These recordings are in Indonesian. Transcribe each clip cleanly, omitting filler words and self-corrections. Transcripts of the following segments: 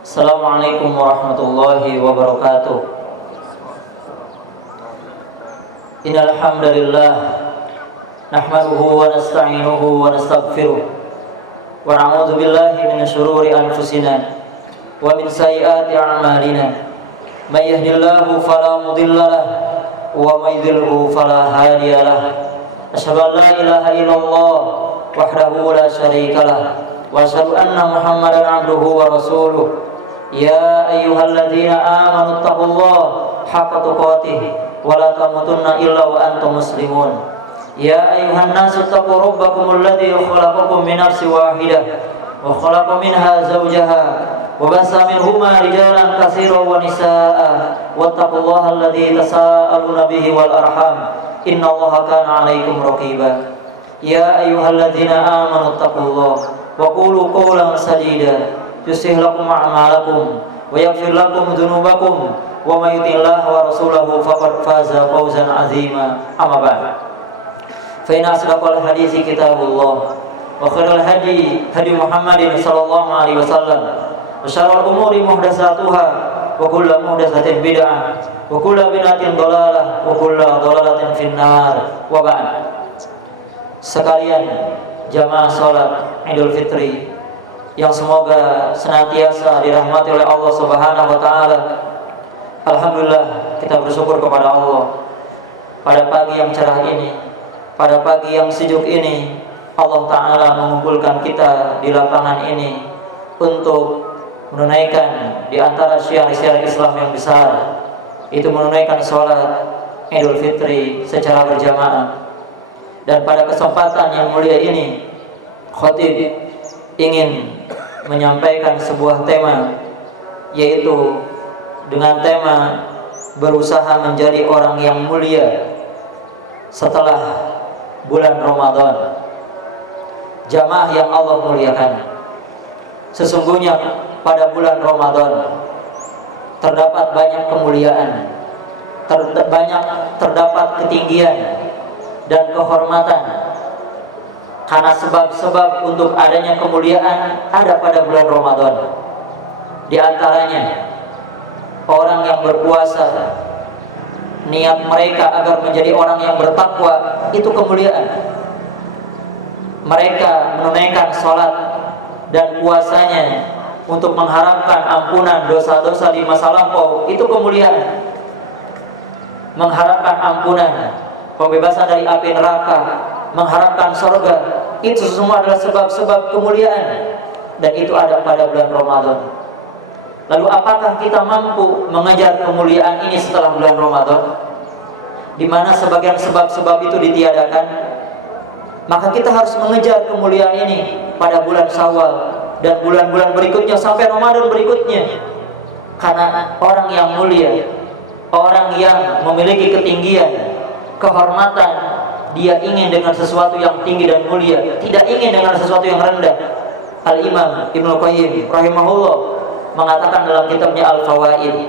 Assalamualaikum warahmatullahi wabarakatuh. Innal hamdalillah nahmaduhu wa nasta'inuhu wa nastaghfiruh wa na'udzu billahi min shururi anfusina wa min sayyiati a'malina. May yahdihillahu fala mudilla lahu wa may yudlilhu fala hadiya lahu. Asyhadu an la ilaha illallah wahdahu la syarika lahu wa asyhadu anna Muhammadan 'abduhu wa rasuluh. Ya ayyuhalladzina amanu taqullaha haqqa tuqatih wa la tamutunna illa wa antum muslimun. Ya ayyuhan nasu taqu rabbakumul ladzi khalaqakum min nafsin wahidah wa khalaqa minha zawjaha wa bassa minhuma rijalan katsiran wa nisaa'a wattaqullaha alladzi tasaaluna bihi wal arham innallaha kana 'alaikum raqiba. Ya ayyuhalladzina amanu taqullaha wa qulu qawlan sadida yuslih lakum a'malakum wa yaghfir lakum dzunubakum wa may yuti'illah wa rasulahu faqad faza fawzan 'azima. Amma ba'd. Fa inna asdaqal hadithi kitabullah wa khairal hadi hadi Muhammadin sallallahu alaihi wasallam wa syarrul umuri muhdatsatuha wa kullu muhdatsatin bid'ah wa kullu bid'atin dhalalah wa kullu dhalalatin finnar. Wa ba'd. Sekalian jamaah salat Idul Fitri yang semoga senantiasa dirahmati oleh Allah Subhanahu wa taala. Alhamdulillah, kita bersyukur kepada Allah pada pagi yang cerah ini, pada pagi yang sejuk ini, Allah taala mengumpulkan kita di lapangan ini untuk menunaikan di antara syiar-syiar Islam yang besar, itu menunaikan sholat Idul Fitri secara berjamaah. Dan pada kesempatan yang mulia ini, khatib ingin menyampaikan sebuah tema, yaitu dengan tema berusaha menjadi orang yang mulia setelah bulan Ramadan. Jamaah yang Allah muliakan, sesungguhnya pada bulan Ramadan terdapat banyak kemuliaan, terdapat ketinggian dan kehormatan. Karena sebab-sebab untuk adanya kemuliaan ada pada bulan Ramadan. Di antaranya orang yang berpuasa, niat mereka agar menjadi orang yang bertakwa, itu kemuliaan. Mereka menunaikan sholat dan puasanya untuk mengharapkan ampunan dosa-dosa di masa lampau, itu kemuliaan. Mengharapkan ampunan, pembebasan dari api neraka, mengharapkan surga, itu semua adalah sebab-sebab kemuliaan, dan itu ada pada bulan Ramadan. Lalu apakah kita mampu mengejar kemuliaan ini setelah bulan Ramadan, di mana sebagian sebab-sebab itu ditiadakan? Maka kita harus mengejar kemuliaan ini pada bulan Syawal dan bulan-bulan berikutnya sampai Ramadan berikutnya. Karena orang yang mulia, orang yang memiliki ketinggian, kehormatan, dia ingin dengan sesuatu yang tinggi dan mulia, tidak ingin dengan sesuatu yang rendah. Al-Imam Ibnu Qayyim rahimahullah mengatakan dalam kitabnya Al-Fawaid,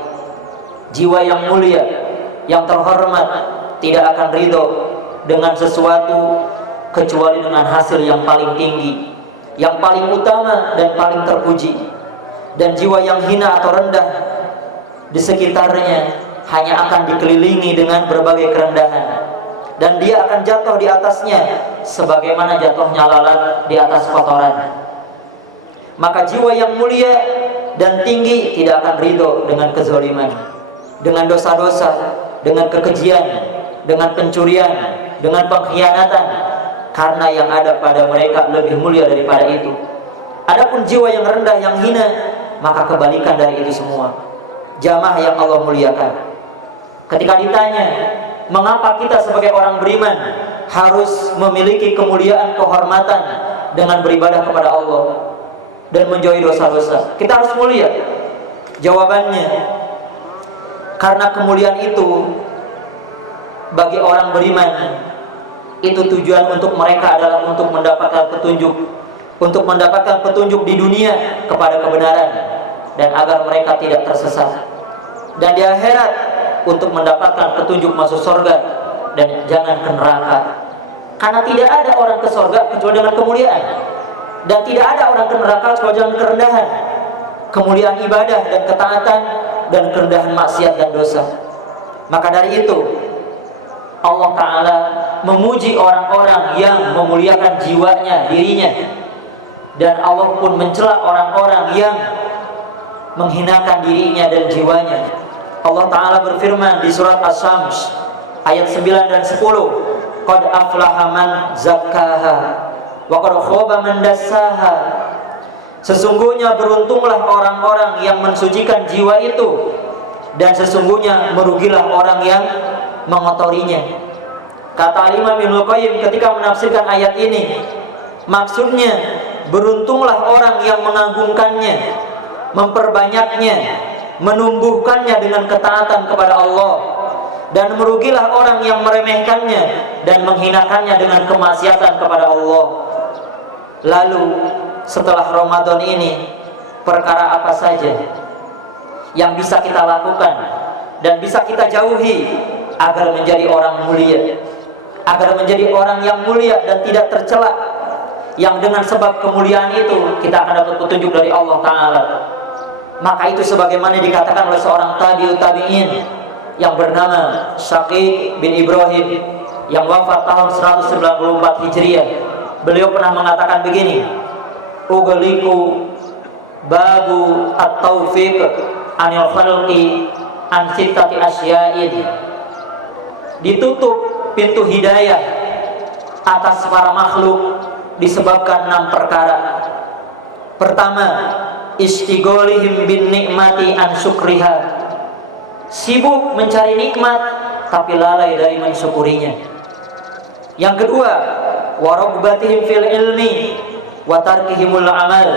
jiwa yang mulia, yang terhormat, tidak akan ridho dengan sesuatu kecuali dengan hasil yang paling tinggi, yang paling utama dan paling terpuji. Dan jiwa yang hina atau rendah di sekitarnya hanya akan dikelilingi dengan berbagai kerendahan, dan dia akan jatuh di atasnya sebagaimana jatuhnya lalat di atas kotoran. Maka jiwa yang mulia dan tinggi tidak akan ridho dengan kezaliman, dengan dosa-dosa, dengan kekejian, dengan pencurian, dengan pengkhianatan, karena yang ada pada mereka lebih mulia daripada itu. Adapun jiwa yang rendah, yang hina, maka kebalikan dari itu semua. Jamaah yang Allah muliakan, ketika ditanya mengapa kita sebagai orang beriman harus memiliki kemuliaan, kehormatan dengan beribadah kepada Allah dan menjauhi dosa-dosa, kita harus mulia. Jawabannya, karena kemuliaan itu bagi orang beriman itu tujuan untuk mereka adalah untuk mendapatkan petunjuk, untuk mendapatkan petunjuk di dunia kepada kebenaran, dan agar mereka tidak tersesat, dan di akhirat untuk mendapatkan petunjuk masuk surga dan jangan ke neraka. Karena tidak ada orang ke surga kecuali dengan kemuliaan, dan tidak ada orang ke neraka kecuali dengan kerendahan. kemuliaan ibadah dan ketaatan, dan kerendahan maksiat dan dosa. Maka dari itu Allah Ta'ala memuji orang-orang yang memuliakan jiwanya, dirinya, dan Allah pun mencela orang-orang yang menghinakan dirinya dan jiwanya. Allah Ta'ala berfirman di surat Asy-Syams ayat 9 dan 10, qad aflaha man zakkaha wa qad khaba man dassaha. Sesungguhnya beruntunglah orang-orang yang mensucikan jiwa itu, dan sesungguhnya merugilah orang yang mengotorinya. Kata Imam Ibnu Qayyim ketika menafsirkan ayat ini, maksudnya beruntunglah orang yang mengagungkannya, memperbanyaknya, menumbuhkannya dengan ketaatan kepada Allah, dan merugilah orang yang meremehkannya dan menghinakannya dengan kemaksiatan kepada Allah. Lalu setelah Ramadan ini, perkara apa saja yang bisa kita lakukan dan bisa kita jauhi agar menjadi orang mulia, agar menjadi orang yang mulia dan tidak tercela, yang dengan sebab kemuliaan itu kita akan dapat petunjuk dari Allah Ta'ala. Maka itu sebagaimana dikatakan oleh seorang tabi'in yang bernama Syaqiq bin Ibrahim yang wafat tahun 194 Hijriah. Beliau pernah mengatakan begini, ughliqu babu at-taufiq anil khalqi an sittati asya'in. Ditutup pintu hidayah atas para makhluk disebabkan 6 perkara. Pertama, istigholihim bin nikmati an syukriha. Sibuk mencari nikmat tapi lalai dari mensyukurinya. Yang kedua, waragbatihim fil ilmi wa tarkihimul amal.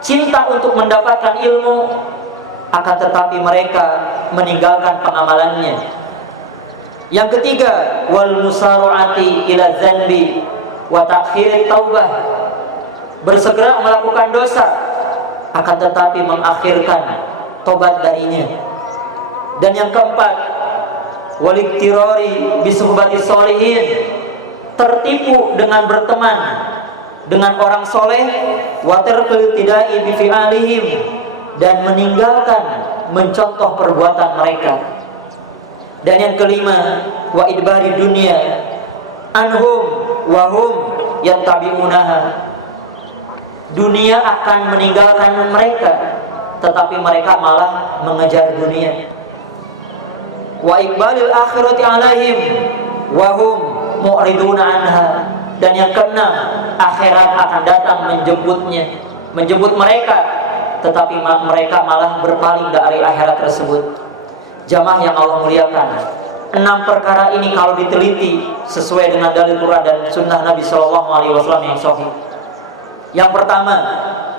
Cinta untuk mendapatkan ilmu, akan tetapi mereka meninggalkan pengamalannya. Yang ketiga, wal musaru'ati ila dzanbi wa ta'khirit taubah. Bersegera melakukan dosa, akan tetapi mengakhirkan tobat darinya. Dan yang keempat, waliktirari bisuhbati sholihin. Tertipu dengan berteman dengan orang soleh, watarkil tidai bifi'alihim, dan meninggalkan mencontoh perbuatan mereka. Dan yang kelima, wa idbari dunia anhum wahum yattabi'unaha. Dunia akan meninggalkan mereka, tetapi mereka malah mengejar dunia. Wa iqbalil akhirati alaihim wahum mu'riduna anha. Dan yang keenam, akhirat akan datang menjemput mereka, tetapi mereka malah berpaling dari akhirat tersebut. Jamaah yang Allah muliakan, 6 perkara ini kalau diteliti sesuai dengan dalil Quran dan sunnah Nabi SAW yang sahih. Yang pertama,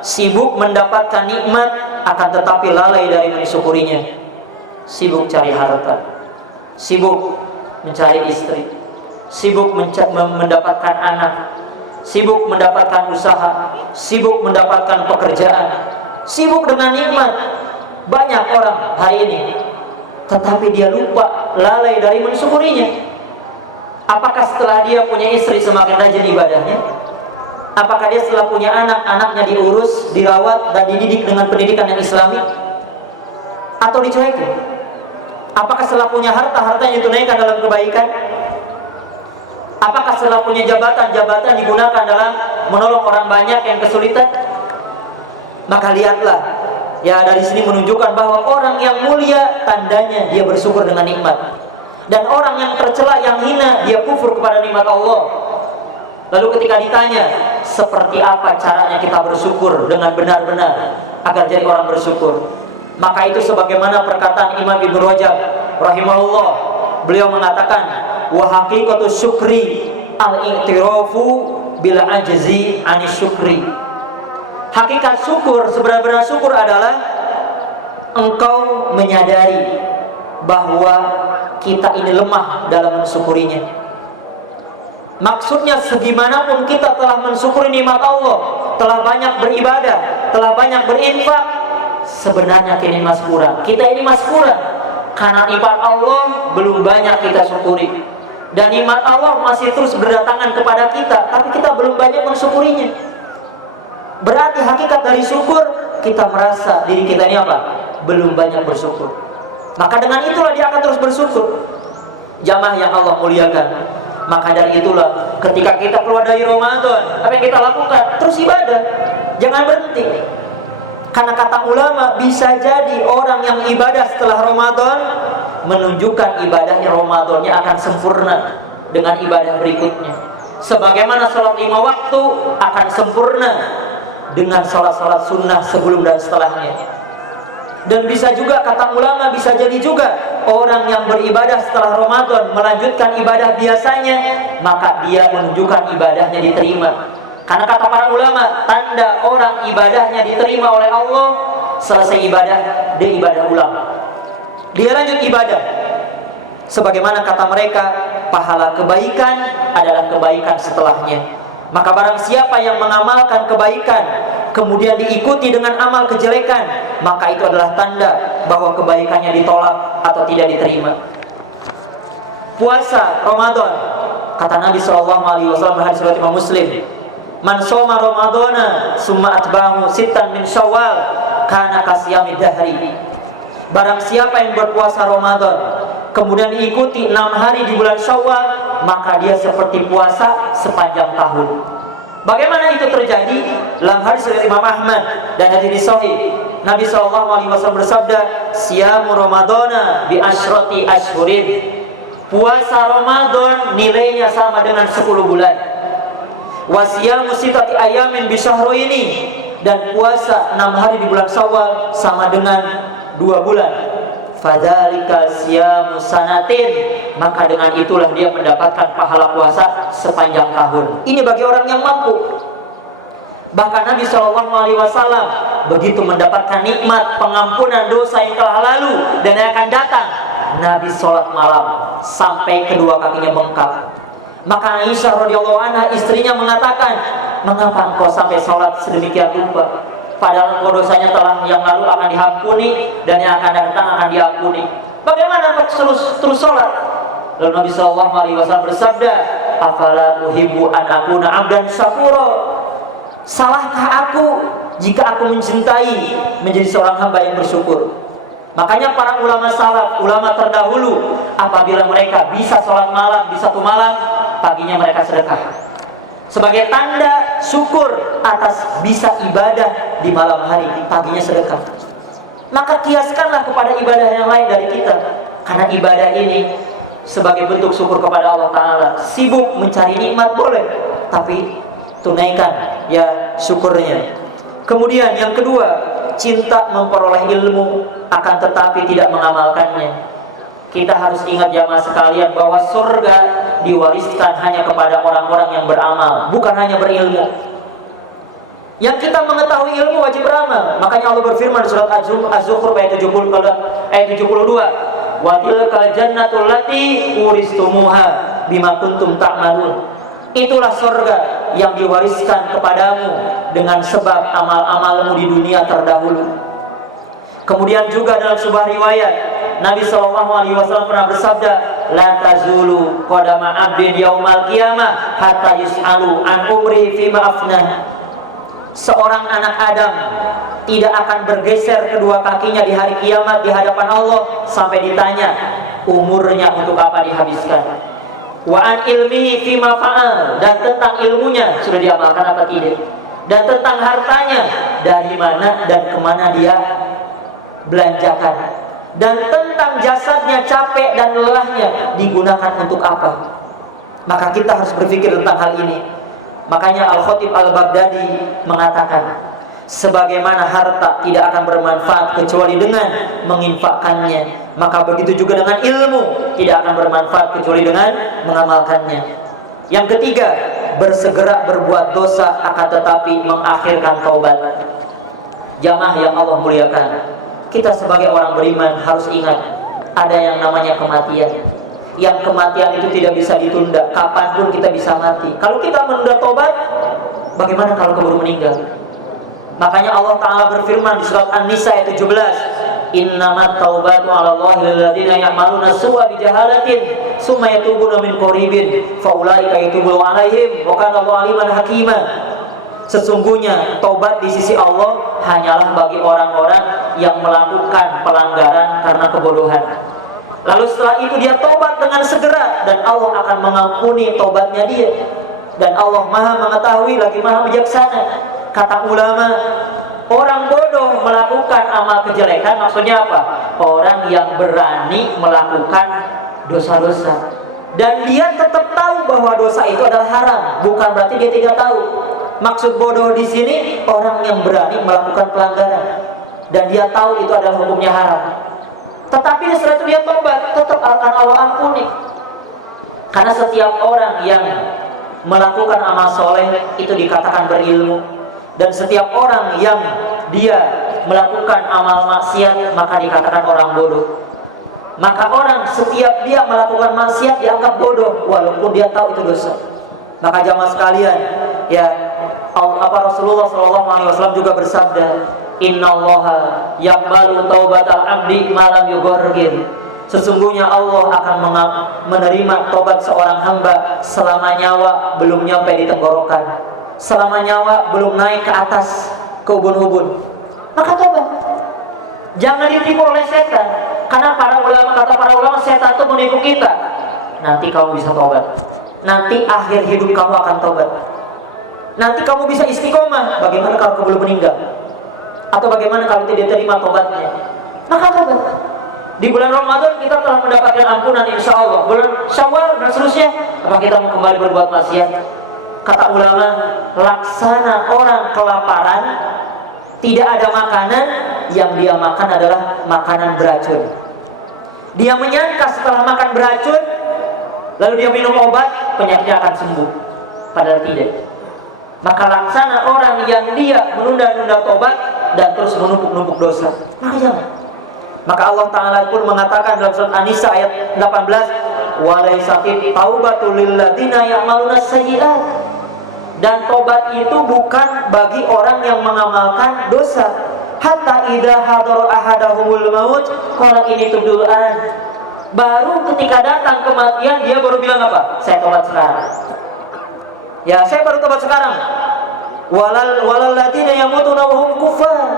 sibuk mendapatkan nikmat akan tetapi lalai dari mensyukurinya. Sibuk cari harta, sibuk mencari istri, sibuk mendapatkan anak, sibuk mendapatkan usaha, sibuk mendapatkan pekerjaan, sibuk dengan nikmat. Banyak orang hari ini, tetapi dia lupa, lalai dari mensyukurinya. Apakah setelah dia punya istri semakin rajin ibadahnya? Apakah dia setelah punya anak, anaknya diurus, dirawat, dan dididik dengan pendidikan yang islami? Atau dicuekin? Apakah setelah punya harta, hartanya ditunaikan dalam kebaikan? Apakah setelah punya jabatan, jabatan digunakan dalam menolong orang banyak yang kesulitan? Maka lihatlah, ya dari sini menunjukkan bahwa orang yang mulia tandanya dia bersyukur dengan nikmat. Dan orang yang tercela, yang hina, dia kufur kepada nikmat Allah. Lalu ketika ditanya, seperti apa caranya kita bersyukur dengan benar-benar agar jadi orang bersyukur? Maka itu sebagaimana perkataan Imam Ibnu Rajab rahimahullah, beliau mengatakan, wa haqiqatu syukri al-i'tirafu bil ajzi anis syukri. Hakikat syukur, sebenar-benar syukur adalah engkau menyadari bahwa kita ini lemah dalam mensyukurinya. Maksudnya segimanapun kita telah mensyukuri nikmat Allah, telah banyak beribadah, telah banyak berinfak, sebenarnya kini masih kurang. Kita ini masih kurang karena nikmat Allah belum banyak kita syukuri. Dan nikmat Allah masih terus berdatangan kepada kita, tapi kita belum banyak mensyukurinya. Berarti hakikat dari syukur, kita merasa diri kita ini apa? Belum banyak bersyukur. Maka dengan itulah dia akan terus bersyukur. Jamaah yang Allah muliakan, maka dari itulah ketika kita keluar dari Ramadan, apa yang kita lakukan? Terus ibadah, jangan berhenti. Karena kata ulama, bisa jadi orang yang ibadah setelah Ramadan menunjukkan ibadahnya Ramadannya akan sempurna dengan ibadah berikutnya. Sebagaimana sholat 5 waktu akan sempurna dengan sholat-sholat sunnah sebelum dan setelahnya. Dan bisa juga, kata ulama, bisa jadi juga orang yang beribadah setelah Ramadan melanjutkan ibadah biasanya, maka dia menunjukkan ibadahnya diterima. Karena kata para ulama, tanda orang ibadahnya diterima oleh Allah, selesai ibadah, dia ibadah ulang, dia lanjut ibadah. Sebagaimana kata mereka, pahala kebaikan adalah kebaikan setelahnya. Maka barang siapa yang mengamalkan kebaikan kemudian diikuti dengan amal kejelekan, maka itu adalah tanda bahwa kebaikannya ditolak atau tidak diterima. Puasa Ramadan, kata Nabi SAW hadis riwayat Imam Muslim, man shoma Ramadana summa atba'ahu sittan min Syawal kana kasiyamid dahri. Barang siapa yang berpuasa Ramadan kemudian diikuti 6 hari di bulan Syawal, maka dia seperti puasa sepanjang tahun. Bagaimana itu terjadi? Dalam hadis dari Imam Ahmad dan hadis sahih, Nabi SAW bersabda, siyamu Ramadana bi asyrati ashhurin. Puasa Ramadan nilainya sama dengan 10 bulan. Wa siyamu sitati ayamin bi syahraini. Dan puasa 6 hari di bulan Syawal sama dengan 2 bulan. Fadzalika siyamu sanatin. Maka dengan itulah dia mendapatkan pahala puasa sepanjang tahun. Ini bagi orang yang mampu. Bahkan Nabi SAW begitu mendapatkan nikmat pengampunan dosa yang telah lalu dan yang akan datang, Nabi sholat malam sampai kedua kakinya bengkak. Maka Aisyah radhiyallahu anha, istrinya, mengatakan, mengapa engkau sampai sholat sedemikian rupa? Padahal engkau dosanya telah yang lalu akan diampuni dan yang akan datang akan diampuni. Bagaimana engkau terus sholat? Lalu Nabi SAW bersabda, afala uhibbu an akuna abdan syakura. Salahkah aku jika aku mencintai menjadi seorang hamba yang bersyukur? Makanya para ulama salaf, ulama terdahulu, apabila mereka bisa sholat malam di satu malam, paginya mereka sedekah sebagai tanda syukur atas bisa ibadah di malam hari, paginya sedekah. Maka kiaskanlah kepada ibadah yang lain dari kita, karena ibadah ini sebagai bentuk syukur kepada Allah Ta'ala. Sibuk mencari nikmat boleh, tapi tunaikan ya syukurnya. Kemudian yang kedua, cinta memperoleh ilmu akan tetapi tidak mengamalkannya. Kita harus ingat jamaah sekalian bahwa surga diwariskan hanya kepada orang-orang yang beramal, bukan hanya berilmu. Yang kita mengetahui ilmu wajib beramal. Makanya Allah berfirman di surat Az-Zukhruf ayat 72, wa tilkal jannatul lati uristumuha bima kuntum ta'malun. Itulah surga yang diwariskan kepadamu dengan sebab amal-amalmu di dunia terdahulu. Kemudian juga dalam sebuah riwayat, Nabi SAW pernah bersabda, la tazulu qadama abdin yaumal qiyamah hatta yus'alu an umri fima afnah. Seorang anak Adam tidak akan bergeser kedua kakinya di hari kiamat di hadapan Allah sampai ditanya umurnya untuk apa dihabiskan. Wa an ilmihi fima fa'al, dan tentang ilmunya sudah diamalkan apa tidak, dan tentang hartanya dari mana dan kemana dia belanjakan, dan tentang jasadnya capek dan lelahnya digunakan untuk apa. Maka kita harus berpikir tentang hal ini. Makanya Al-Khatib Al-Baghdadi mengatakan, sebagaimana harta tidak akan bermanfaat kecuali dengan menginfakkannya, maka begitu juga dengan ilmu tidak akan bermanfaat kecuali dengan mengamalkannya. Yang ketiga, bersegera berbuat dosa akan tetapi mengakhirkan taubat. Jamaah yang Allah muliakan, kita sebagai orang beriman harus ingat, ada yang namanya kematian. Yang kematian itu tidak bisa ditunda, kapanpun kita bisa mati. Kalau kita menunda taubat, bagaimana kalau keburu meninggal? Makanya Allah Ta'ala berfirman di surat An-Nisa ayat 17, innamat taubatu 'ala Allahi lil ladzina ya'maluna su'a bi jahalatin tsumma yatubuna min qaribin fa ulaika yatubu 'alaihim wa kana Allahu 'aliman hakima. Sesungguhnya tobat di sisi Allah hanyalah bagi orang-orang yang melakukan pelanggaran karena kebodohan. Lalu setelah itu dia tobat dengan segera, dan Allah akan mengampuni tobatnya dia. Dan Allah Maha mengetahui lagi Maha bijaksana. Kata ulama, orang bodoh melakukan amal kejelekan maksudnya apa? Orang yang berani melakukan dosa-dosa, dan dia tetap tahu bahwa dosa itu adalah haram. Bukan berarti dia tidak tahu. Maksud bodoh di sini orang yang berani melakukan pelanggaran dan dia tahu itu adalah hukumnya haram. Tetapi setelah itu dia tobat, tetap akan Allah ampuni. Karena setiap orang yang melakukan amal soleh itu dikatakan berilmu, dan setiap orang yang dia melakukan amal maksiat maka dikatakan orang bodoh. Maka orang setiap dia melakukan maksiat dianggap bodoh walaupun dia tahu itu dosa. Maka jamaah sekalian, ya, Rasulullah SAW juga bersabda, Innallaha yaqbalu taubatal abdi ma lam yughargir. Sesungguhnya Allah akan menerima tobat seorang hamba selama nyawa belum nyampe di tenggorokan, selama nyawa belum naik ke atas ke ubun-ubun. Maka tobat. Jangan ditipu oleh setan. Karena kata para ulama, setan itu menipu kita. Nanti kamu bisa tobat. Nanti akhir hidup kamu akan tobat. Nanti kamu bisa istiqomah. Bagaimana kalau kamu belum meninggal? Atau bagaimana kalau tidak diterima tobatnya? Maka tobat. Di bulan Ramadan kita telah mendapatkan ampunan insya Allah. Bulan Syawal dan seterusnya, apa kita mau kembali berbuat maksiat? Kata ulama, laksana orang kelaparan, tidak ada makanan, yang dia makan adalah makanan beracun. Dia menyangka setelah makan beracun, lalu dia minum obat, penyakitnya akan sembuh. Padahal tidak. Maka laksana orang yang dia menunda-nunda tobat dan terus menumpuk-numpuk dosa, maka jangan. Maka Allah Ta'ala pun mengatakan dalam surat An-Nisa ayat 18, walaysati taubatu lilladzina ya'maluna sayyi'at. Dan tobat itu bukan bagi orang yang mengamalkan dosa. Hatta idza hadara ahadahumul maut qala ini tubdul an. Baru ketika datang kematian dia baru bilang apa? Saya tobat sekarang. Ya, saya baru tobat sekarang. Walal ladzina yamutuna wa hum kuffar.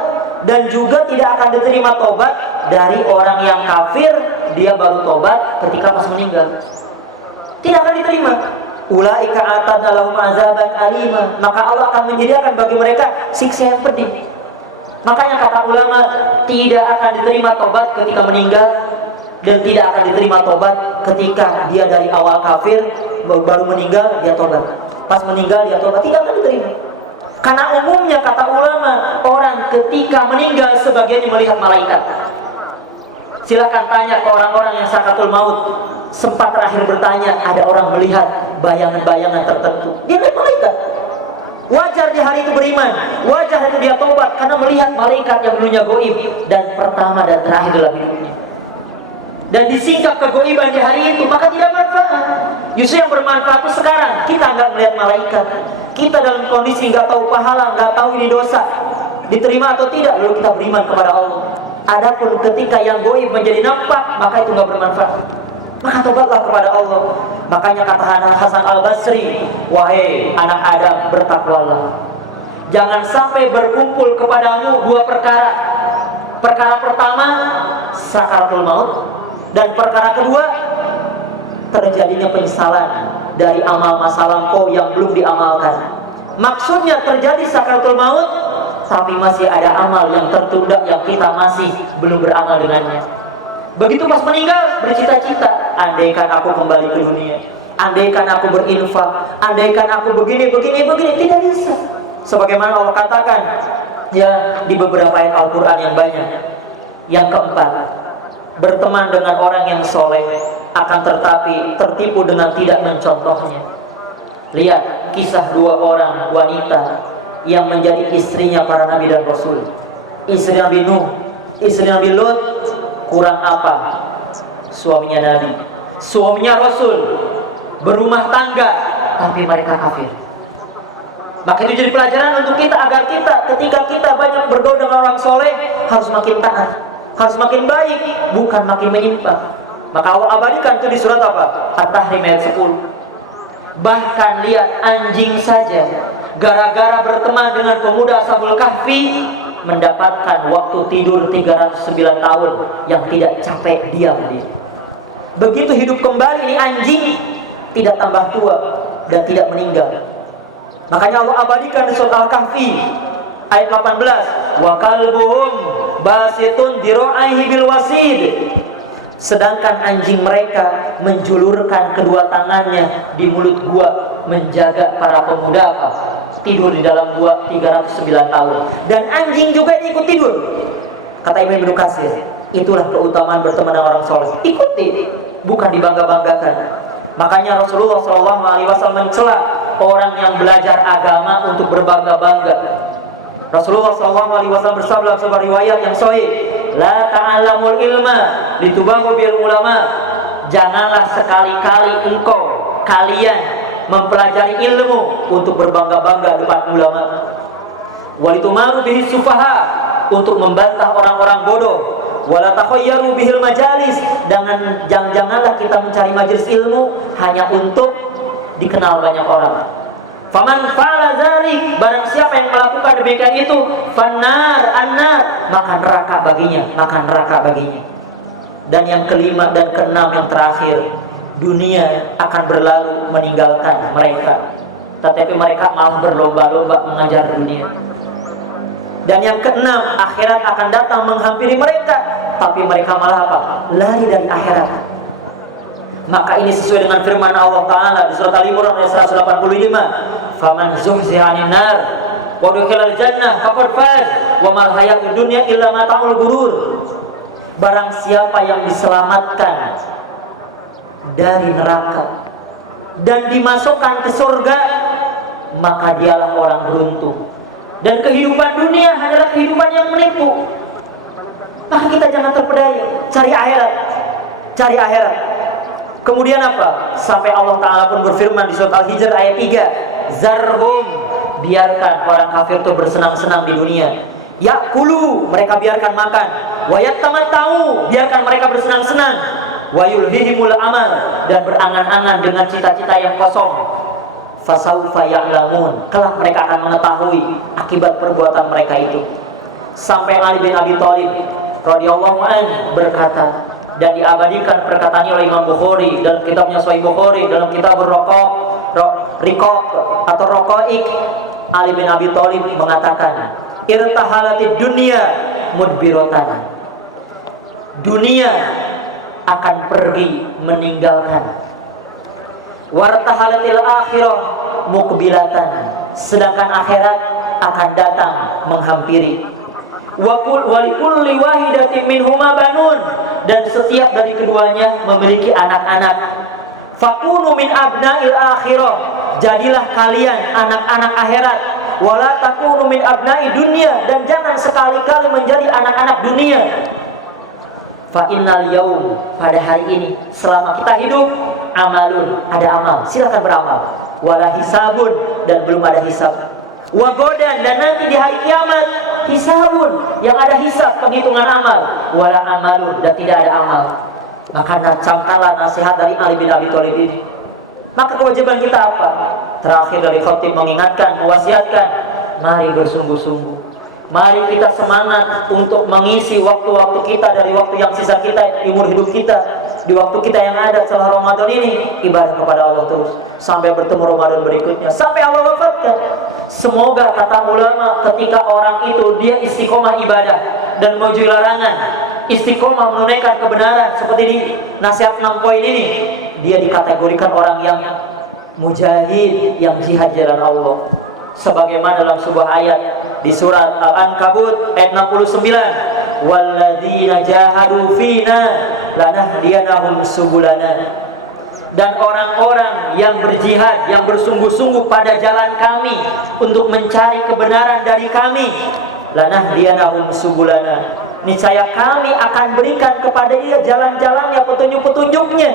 Dan juga tidak akan diterima tobat dari orang yang kafir, dia baru tobat ketika pas meninggal. Tidak akan diterima. Ulaika atadna lahum azaban alima. Maka Allah akan menyediakan bagi mereka siksa yang pedih. Makanya kata ulama, tidak akan diterima tobat ketika meninggal, dan tidak akan diterima tobat ketika dia dari awal kafir baru meninggal dia tobat. Pas meninggal dia tobat, tidak akan diterima. Karena umumnya kata ulama, orang ketika meninggal sebagiannya melihat malaikat. Silakan tanya ke orang-orang yang sakaratul maut, sempat terakhir bertanya, ada orang melihat bayangan-bayangan tertentu. Dia melihat malaikat. Wajar di hari itu beriman, wajar itu dia tobat karena melihat malaikat yang dulunya goib dan pertama dan terakhir dalam hidupnya. Dan disingkap kegoiban di hari itu, maka tidak bermanfaat. Justru yang bermanfaat itu sekarang. Kita nggak melihat malaikat, kita dalam kondisi nggak tahu pahala, nggak tahu ini dosa diterima atau tidak, lalu kita beriman kepada Allah. Adapun ketika yang goib menjadi nampak, maka itu nggak bermanfaat. Maka tobatlah kepada Allah. Makanya kata Hasan Al-Basri, wahai anak Adam, bertakwalah. Jangan sampai berkumpul kepadamu dua perkara. Perkara pertama, sakaratul maut. Dan perkara kedua, terjadinya penyesalan dari amal masa lampau yang belum diamalkan. Maksudnya terjadi sakaratul maut, tapi masih ada amal yang tertunda yang kita masih belum beramal dengannya. Begitu pas meninggal, bercita-cita, andaikan aku kembali ke dunia, andaikan aku berinfak, andaikan aku begini, tidak bisa. Sebagaimana Allah katakan ya di beberapa ayat Al-Quran yang banyak. Yang keempat, berteman dengan orang yang soleh akan tetapi tertipu dengan tidak mencontohnya. Lihat kisah dua orang wanita yang menjadi istrinya para nabi dan rasul. Istri Nabi Nuh, istri Nabi Lut, kurang apa? Suaminya nabi, suaminya rasul, berumah tangga, tapi mereka kafir. Maka itu jadi pelajaran untuk kita, agar kita ketika kita banyak bergaul dengan orang soleh harus makin taat, harus makin baik, bukan makin menyimpang. Maka Allah abadikan itu di surat apa? At-Tahrim ayat 10. Bahkan lihat anjing saja gara-gara berteman dengan pemuda Ashabul Kahfi, mendapatkan waktu tidur 309 tahun yang tidak capek diam dia. Begitu hidup kembali, ini anjing tidak tambah tua dan tidak meninggal. Makanya Allah abadikan di surat Al-Kahfi ayat 18, wa kalbuhum basitun dira'aihi bil wasid. Sedangkan anjing mereka menjulurkan kedua tangannya di mulut gua menjaga para pemuda apa? Tidur di dalam gua 309 tahun. Dan anjing juga ikut tidur. Kata Imam Ibnu Katsir, itulah keutamaan berteman dengan orang soleh. Ikuti, bukan dibangga-banggakan. Makanya Rasulullah SAW mencela orang yang belajar agama untuk berbangga-bangga. Rasulullah SAW bersabda dalam sebuah riwayat yang sahih, la ta'allamul ilma litubahu bil ulama. Janganlah sekali-kali kalian mempelajari ilmu untuk berbangga-bangga depan ulama. Walitumaru bihi sufaha, untuk membantah orang-orang bodoh. Wala takhayyaru bihil majalis, janganlah kita mencari majelis ilmu hanya untuk dikenal banyak orang. Faman fa'ala dzalik, barang siapa yang melakukan demikian itu, fannar annar, maka neraka baginya. Dan yang kelima dan keenam yang terakhir, dunia akan berlalu meninggalkan mereka, tetapi mereka malah berlomba-lomba mengajar dunia. Dan yang keenam, akhirat akan datang menghampiri mereka, tapi mereka malah apa? Lari dari akhirat. Maka ini sesuai dengan firman Allah Ta'ala di surat Al-Imran ayat 185, faman zuhziha 'anil nar wa udkhilal jannah faqad faz wa mal hayatud dunya illa mata'ul ghurur. Barang siapa yang diselamatkan dari neraka dan dimasukkan ke surga, maka dialah orang beruntung. Dan kehidupan dunia adalah kehidupan yang menipu. Maka kita jangan terpedaya, cari akhirat. Kemudian apa? Sampai Allah Ta'ala pun berfirman di surat Al-Hijr ayat 3, zarhum, biarkan orang kafir itu bersenang-senang di dunia. Yakulu, mereka biarkan makan. Wa yattamatta'u, biarkan mereka bersenang-senang. Wa yulhihimul amal, dan berangan-angan dengan cita-cita yang kosong. Fasaufa ya'lamun, kelak mereka akan mengetahui akibat perbuatan mereka itu. Sampai Ali bin Abi Thalib radhiyallahu anhu berkata, dan diabadikan perkataannya oleh Imam Bukhari dalam kitabnya Sahih Bukhari dalam kitab Riqaq atau Raqaiq. Ali bin Abi Thalib mengatakan, irtahalatid dunya mudbiratan, dunia akan pergi meninggalkan. Wartahalatil akhirah muqbilatan, sedangkan akhirat akan datang menghampiri. Walikulli wahidatin minhuma banun, dan setiap dari keduanya memiliki anak-anak. Fakunu min abna'il akhirah, jadilah kalian anak-anak akhirat. Wala takunu min abna'i dunya, dan jangan sekali-kali menjadi anak-anak dunia. Fa innal yaum, pada hari ini selama kita hidup, amalun, ada amal, silakan beramal. Wala hisabun, dan belum ada hisab. Wa godan, dan nanti di hari kiamat hisabun, yang ada hisab, penghitungan amal. Wala amalun, dan tidak ada amal. Maka camkanlah nasihat dari Ali bin Abi Thalib ini. Maka kewajiban kita apa? Terakhir dari khatib mengingatkan, mewasiatkan, mari bersungguh-sungguh. Mari kita semangat untuk mengisi waktu-waktu kita dari waktu yang sisa kita, umur hidup kita, di waktu kita yang ada setelah Ramadan ini, ibadah kepada Allah terus sampai bertemu Ramadan berikutnya, sampai Allah wafatkan. Semoga, kata ulama, ketika orang itu dia istiqomah ibadah dan menjauhi larangan, istiqomah menunaikan kebenaran seperti di nasihat 6 poin ini, dia dikategorikan orang yang mujahid, yang jihad jalan Allah. Sebagaimana dalam sebuah ayat di surat Al-Ankabut ayat 69, walladzina jahadu fina lanahdiyanahum subulana, dan orang-orang yang berjihad, yang bersungguh-sungguh pada jalan kami untuk mencari kebenaran dari kami, lanahdiyanahum subulana, niscaya kami akan berikan kepada dia jalan-jalannya, petunjuk-petunjuknya.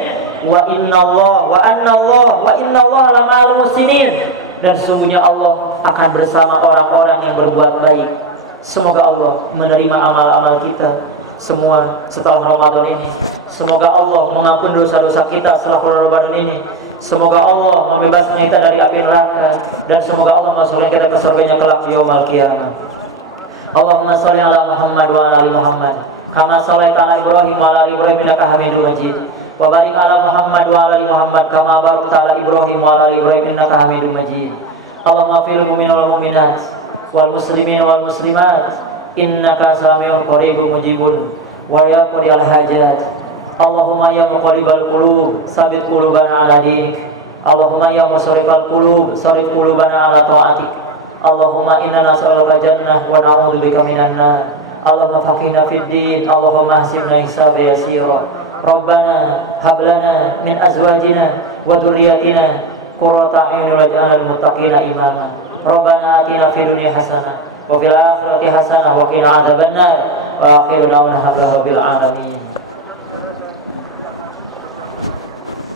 Wa innallaha lama'al muhsinin, dan sesungguhnya Allah akan bersama orang-orang yang berbuat baik. Semoga Allah menerima amal-amal kita. semua setelah Ramadan ini. Semoga Allah mengampuni dosa-dosa kita setelah Ramadan ini. Semoga Allah membebaskan kita dari api neraka, dan semoga Allah masukkan kita ke surganya kelak di yaumul qiyamah. Allahumma shalli ala Muhammad wa ala ali Muhammad kama shallaita ala Ibrahim wa ala ali Ibrahim innaka Hamidum Majid. Wa barik ala Muhammad wa ala ali Muhammad kama barakta ala Ibrahim wa ala ali Ibrahim innaka Hamidum Majid. Allahumma fil mu'minina wal mu'minat wal muslimina wal muslimat innaka sami'un qaribun mujibun wa yaqdi al hajat. Allahumma ya muqallibal qulub sabit qulubana ala dinik. Allahumma ya musarrifal qulub sarif qulubana ala ta'atik. Allahumma inna nas'aluka jannah wa na'udzubika minan nar. Allahumma faqihna fid din. Allahumma hasibna hisaban yasira. Rabbana hab lana min azwajina wa dhurriyyatina qurrata a'yunin waj'alna lil muttaqina imama. Rabbana atina fid dunya hasanah wa fil akhirati hasanah wa qina adzabannar. Wa akhiru da'wana alhamdulillahi rabbil alamin.